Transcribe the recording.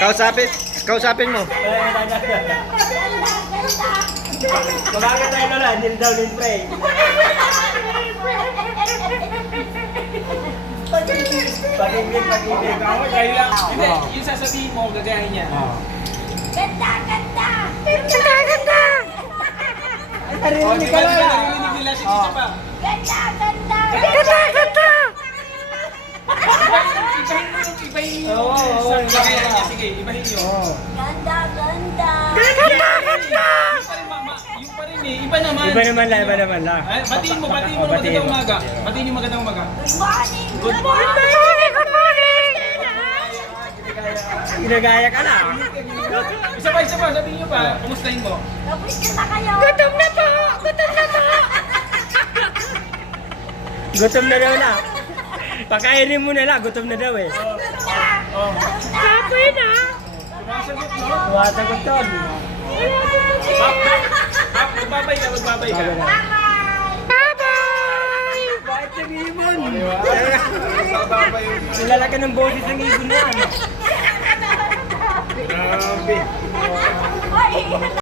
Kausapin mo. Kumaga tayo Lola, nil down in pray. Pag-ibig. Ako, dahil lang. Hindi, yung sasabihin mo, gagayahin niya. Ganda! Narinig ka Lola. Narinig nila, sige isa pa. Ganda! Ibahin mo Oo, yung oo, sa ibahin gagayahin mo. niya. Sige, ibahin nyo. Ganda! Yung pa rin eh, iba naman. Iba naman lang. Ay, batiin mo magandang umaga. Batiin yung magandang umaga. Good morning! Good morning! Ginagaya ka na. Isa pa, sabihin nyo pa, kumustahin mo. Tapos na kayo! Gutom na daw na. Pakainin mo na lang, gutom na daw eh. Oh. Kapoy na! Sumasagot, no? Tuwasagot ton. Magbabay ka. Bakit yung ibon? Nilalaka ng boses ng ibon yan. Grabe. Ay!